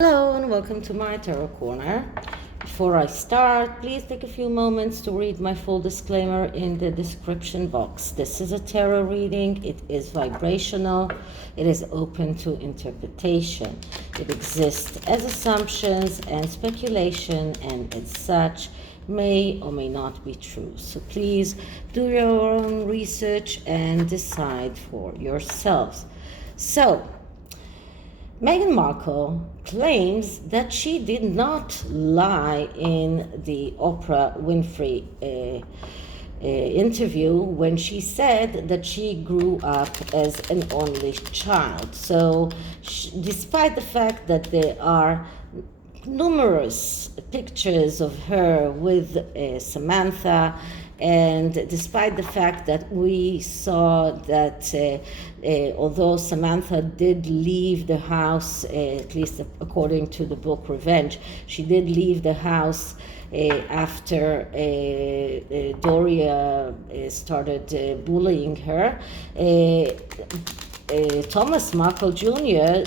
Hello and welcome to my Tarot Corner. Before I start, please take a few moments to read my full disclaimer in the description box. This is a tarot reading. It is vibrational. It is open to interpretation. It exists as assumptions and speculation, and as such may or may not be true. So please do your own research and decide for yourselves. So, Meghan Markle claims that she did not lie in the Oprah Winfrey interview when she said that she grew up as an only child. So, despite the fact that there are numerous pictures of her with Samantha, and despite the fact that we saw that although Samantha did leave the house, at least according to the book Revenge, she did leave the house after Doria started bullying her. Thomas Markle Jr.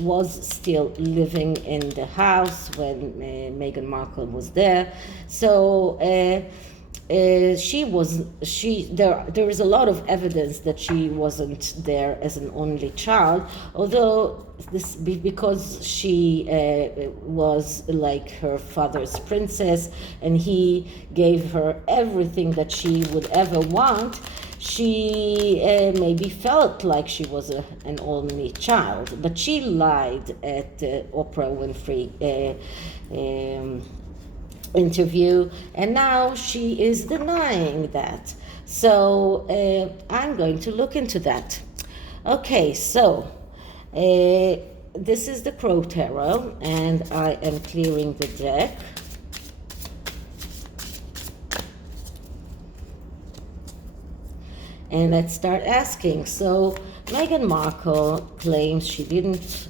Was still living in the house when Meghan Markle was there. So there is a lot of evidence that she wasn't there as an only child, although because she was like her father's princess and he gave her everything that she would ever want. She maybe felt like she was an only child, but she lied at the Oprah Winfrey interview, and now she is denying that. So I'm going to look into that. Okay, so this is the Crow Tarot, and I am clearing the deck. And let's start asking. So Meghan Markle claims she didn't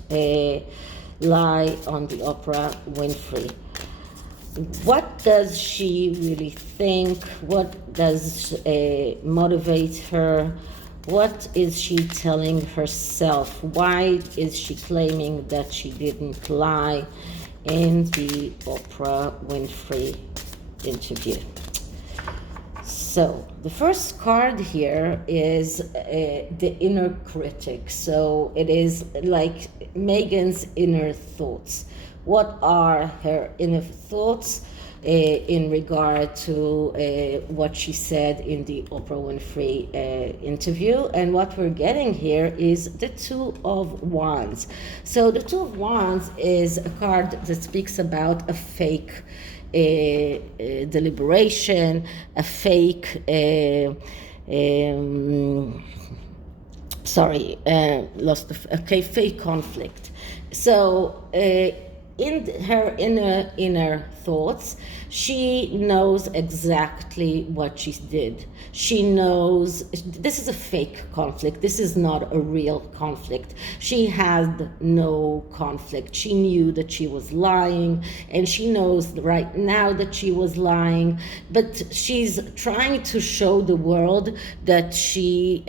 lie on the Oprah Winfrey. What does she really think? What does motivate her? What is she telling herself? Why is she claiming that she didn't lie in the Oprah Winfrey interview? So the first card here is the inner critic. So it is like Meghan's inner thoughts. What are her inner thoughts in regard to what she said in the Oprah Winfrey interview? And what we're getting here is the Two of Wands. So the Two of Wands is a card that speaks about a fake deliberation, a fake fake conflict. So in her inner thoughts, she knows exactly what she did. She knows this is a fake conflict. This is not a real conflict. She had no conflict. She knew that she was lying, and she knows right now that she was lying, but she's trying to show the world that she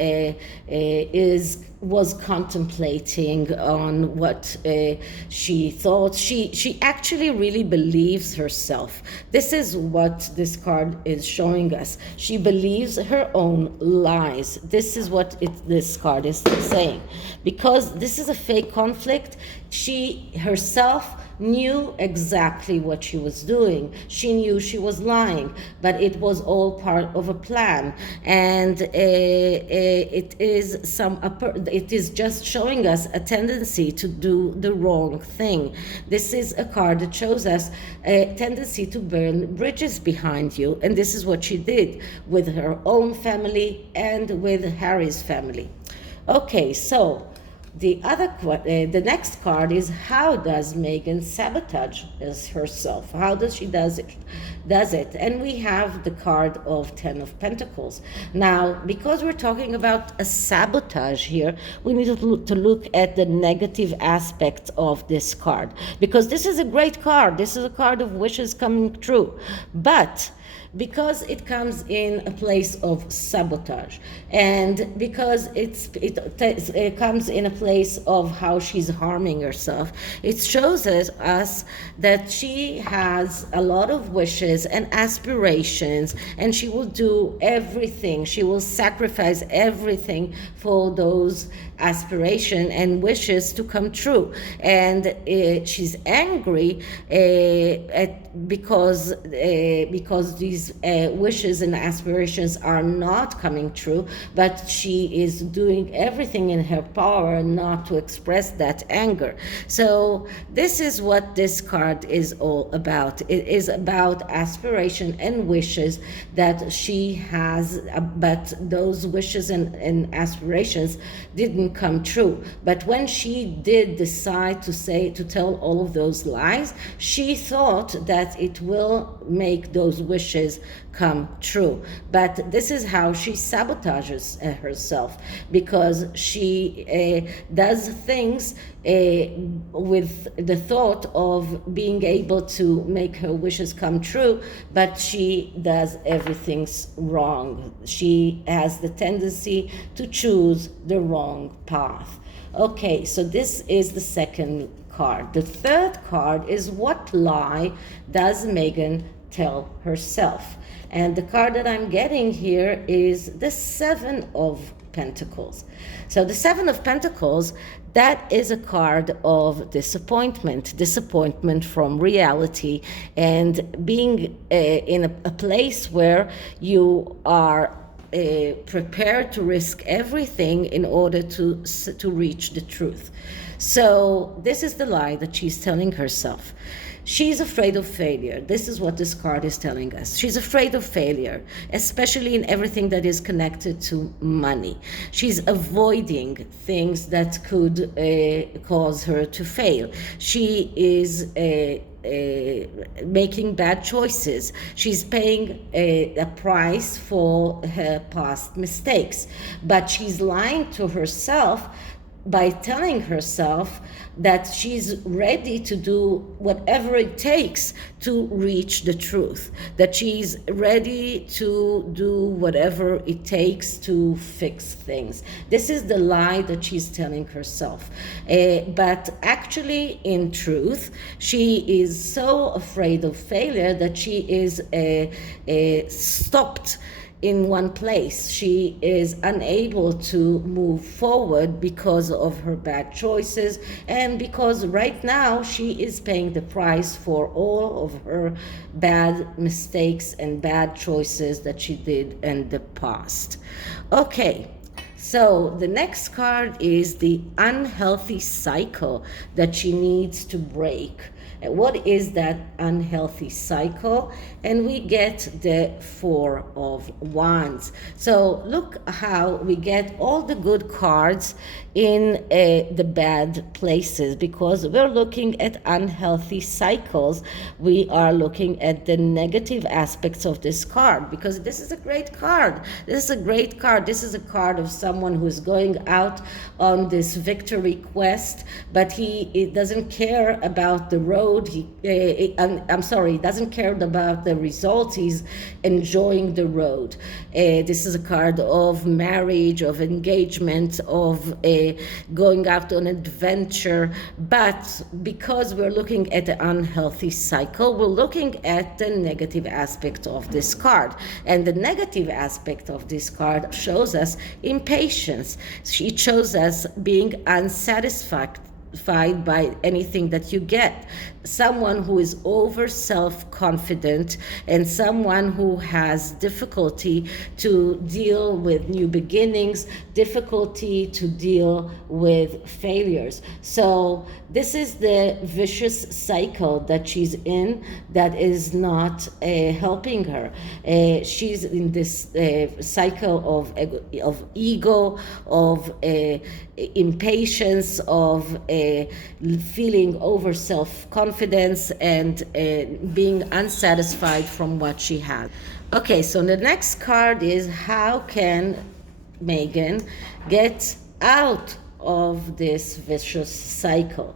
was contemplating on what she thought. She actually really believes herself. This is what this card is showing us. She believes her own lies. This is what this card is saying. Because this is a fake conflict, she herself knew exactly what she was doing. She knew she was lying, but it was all part of a plan, and it is just showing us a tendency to do the wrong thing. This is a card that shows us a tendency to burn bridges behind you, and this is what she did with her own family and with Harry's family. Okay, so the next card is, how does Meghan sabotage herself? How does she does it? And we have the card of Ten of Pentacles. Now, because we're talking about a sabotage here, we need to look at the negative aspects of this card, because this is a great card. This is a card of wishes coming true, but because it comes in a place of sabotage, and because it comes in a place of how she's harming herself. It shows us that she has a lot of wishes and aspirations, and she will do everything, she will sacrifice everything for those aspiration and wishes to come true. And she's angry because these wishes and aspirations are not coming true, but she is doing everything in her power not to express that anger. So this is what this card is all about. It is about aspiration and wishes that she has, but those wishes and aspirations didn't come true. But when she did decide to tell all of those lies, she thought that it will make those wishes come true. But this is how she sabotages herself, because she does things with the thought of being able to make her wishes come true, but she does everything wrong. She has the tendency to choose the wrong path. Okay, so this is the second card. The third card is, what lie does Meghan tell herself? And the card that I'm getting here is the Seven of Pentacles. So the Seven of Pentacles, that is a card of disappointment from reality, and being in a place where you are prepared to risk everything in order to reach the truth. So this is the lie that she's telling herself. She's afraid of failure. This is what this card is telling us. She's afraid of failure, especially in everything that is connected to money. She's avoiding things that could cause her to fail. She is making bad choices. She's paying a price for her past mistakes, but she's lying to herself by telling herself that she's ready to do whatever it takes to reach the truth, that she's ready to do whatever it takes to fix things. This is the lie that she's telling herself. But actually, in truth, she is so afraid of failure that she is stopped in one place. She is unable to move forward because of her bad choices, and because right now she is paying the price for all of her bad mistakes and bad choices that she did in the past. Okay, so the next card is the unhealthy cycle that she needs to break. What is that unhealthy cycle? And we get the Four of Wands. So look how we get all the good cards in the bad places, because we're looking at unhealthy cycles. We are looking at the negative aspects of this card, because this is a great card. This is a great card. This is a card of someone who's going out on this victory quest, but he doesn't care about the road. He doesn't care about the results. He's enjoying the road. This is a card of marriage, of engagement, of going out on an adventure. But because we're looking at the unhealthy cycle, we're looking at the negative aspect of this card. And the negative aspect of this card shows us impatience. It shows us being unsatisfied by anything that you get. Someone who is over self-confident, and someone who has difficulty to deal with new beginnings, difficulty to deal with failures. So this is the vicious cycle that she's in that is not helping her. She's in this cycle of ego, of impatience, of feeling over self-confidence, and being unsatisfied from what she has. Okay, so the next card is, how can Meghan get out of this vicious cycle?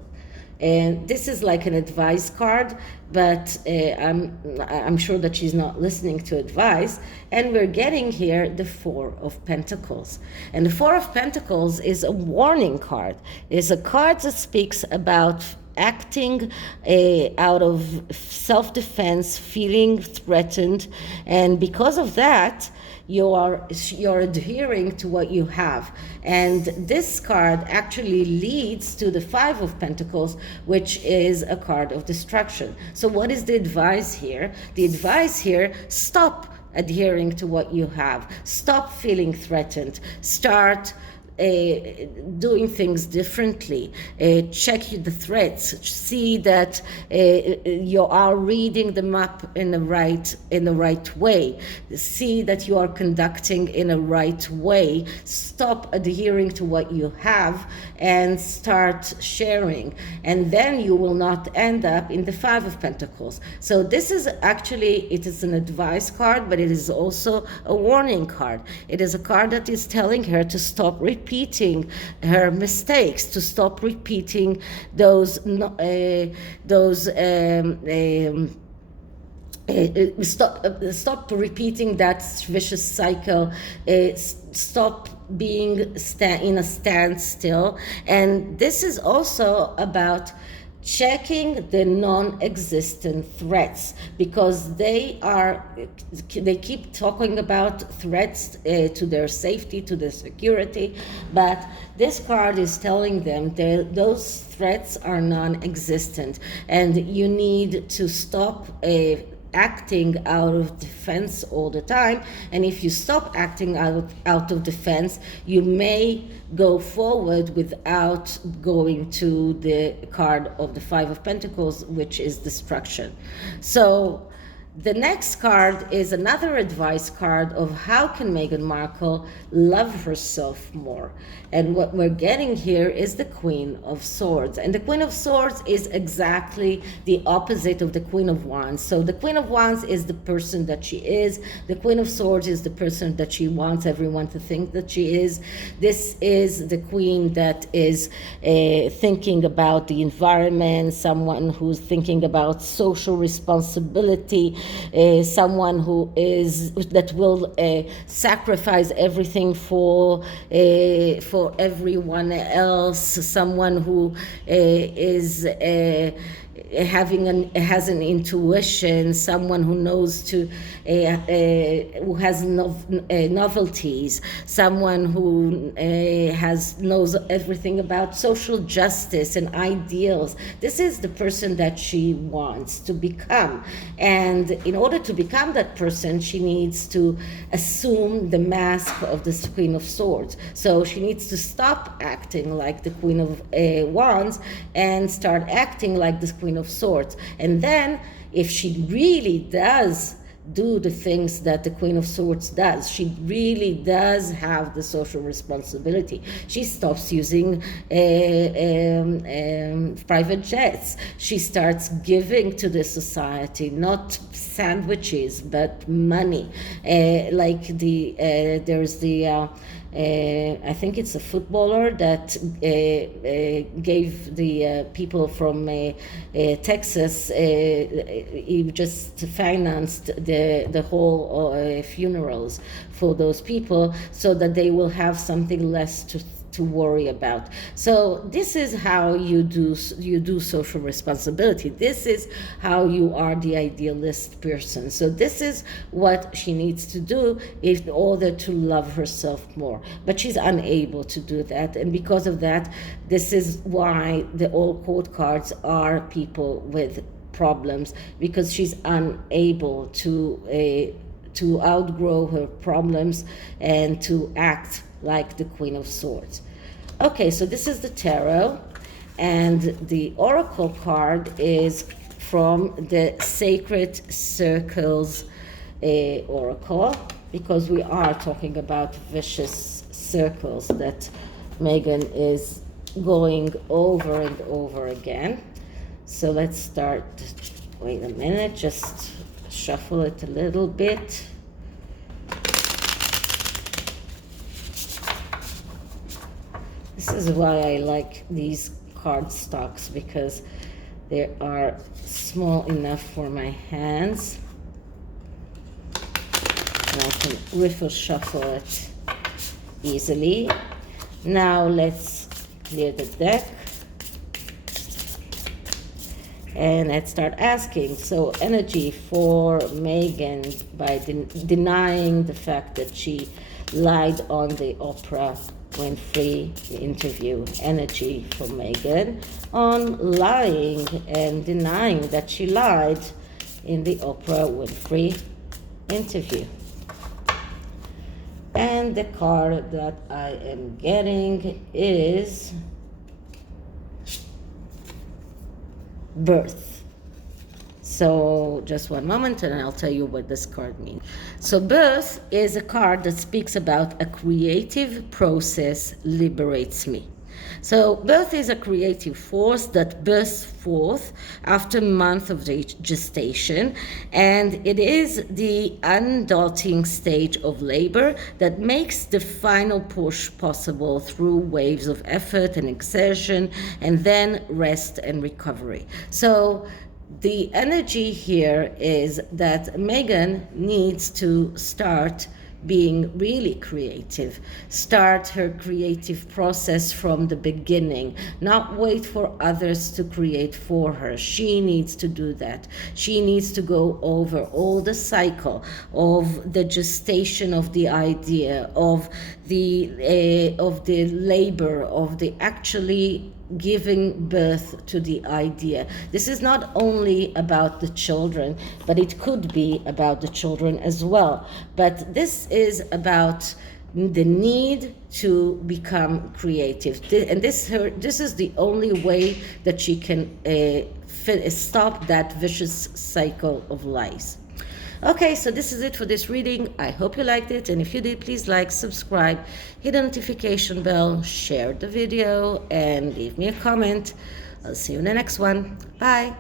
And this is like an advice card, but I'm sure that she's not listening to advice. And we're getting here the Four of Pentacles. And the Four of Pentacles is a warning card. It's a card that speaks about acting out of self-defense, feeling threatened, and because of that, you're adhering to what you have. And this card actually leads to the Five of Pentacles, which is a card of destruction. So what is the advice here? The advice here: stop adhering to what you have. Stop feeling threatened. Start doing things differently. Check the threats. See that you are reading them up in the right way. See that you are conducting in a right way. Stop adhering to what you have and start sharing. And then you will not end up in the Five of Pentacles. So this is actually, it is an advice card, but it is also a warning card. It is a card that is telling her to stop repeating her mistakes, to stop repeating those stop repeating that vicious cycle. Stop being in a standstill. And this is also about checking the non-existent threats, because they keep talking about threats to their safety, to their security, but this card is telling them that those threats are non-existent, and you need to stop acting out of defense all the time. And if you stop acting out of defense, you may go forward without going to the card of the Five of Pentacles, which is destruction. So the next card is another advice card of how can Meghan Markle love herself more. And what we're getting here is the Queen of Swords. And the Queen of Swords is exactly the opposite of the Queen of Wands. So the Queen of Wands is the person that she is. The Queen of Swords is the person that she wants everyone to think that she is. This is the queen that is thinking about the environment, someone who's thinking about social responsibility, someone that will sacrifice everything for everyone else, someone who has an intuition, someone who knows who has novelties, someone who knows everything about social justice and ideals. This is the person that she wants to become. And in order to become that person, she needs to assume the mask of the Queen of Swords. So she needs to stop acting like the Queen of Wands and start acting like the Queen of Swords. And then if she really does do the things that the Queen of Swords does, she really does have the social responsibility. She stops using private jets. She starts giving to the society, not sandwiches, but money. There's the I think it's a footballer that gave the people from Texas, he just financed the whole funerals for those people so that they will have something less to worry about. So this is how you do social responsibility. This is how you are the idealist person. So this is what she needs to do in order to love herself more. But she's unable to do that, and because of that, this is why the all court cards are people with problems, because she's unable to outgrow her problems and to act like the Queen of Swords. Okay, so this is the tarot, and the oracle card is from the Sacred Circles oracle, because we are talking about vicious circles that Meghan is going over and over again. So let's start. Wait a minute, just shuffle it a little bit. This is why I like these card stocks because they are small enough for my hands. And I can riffle shuffle it easily. Now let's clear the deck. And let's start asking. So energy for Meghan by denying the fact that she lied on the Oprah Winfrey interview. Energy for Meghan on lying and denying that she lied in the Oprah Winfrey interview. And the card that I am getting is birth. So just one moment and I'll tell you what this card means. So birth is a card that speaks about a creative process liberates me. So birth is a creative force that bursts forth after a month of gestation, and it is the undaunting stage of labor that makes the final push possible through waves of effort and exertion, and then rest and recovery. So the energy here is that Meghan needs to start being really creative, start her creative process from the beginning, not wait for others to create for her. She needs to do that. She needs to go over all the cycle of the gestation of the idea, of the labor, of the actually giving birth to the idea. This is not only about the children, but it could be about the children as well. But this is about the need to become creative. And this is the only way that she can stop that vicious cycle of lies. Okay, so this is it for this reading. I hope you liked it, and if you did, please like, subscribe, hit the notification bell, share the video, and leave me a comment. I'll see you in the next one. Bye.